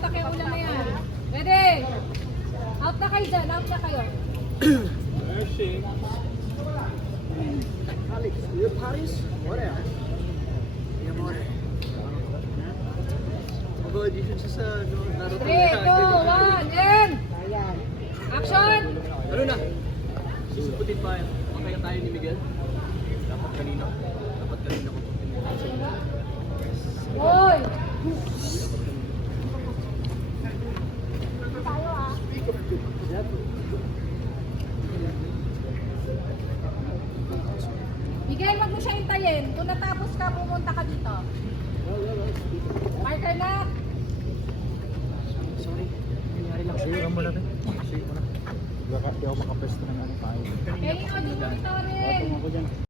Tumatak yung ulan na yan. Ready? Out na kayo dyan. Out na kayo. Alex, you're Paris? Wala. Hindi mo rin. Mag-audition siya sa Naruto. 3, 2, 1, and... Action! Ano na? Susuputin pa yan. Kaya tayo ni Miguel. Dapat kanina ko. Hoy! Miguel, wag mo siya hintayin. Kung natapos ka, pumunta ka dito. Marker na. Sorry. Nangyari lang sa'yo. Sa'yo mo na. Di ako makapesto ng ano tayo. Okay, auditor rin.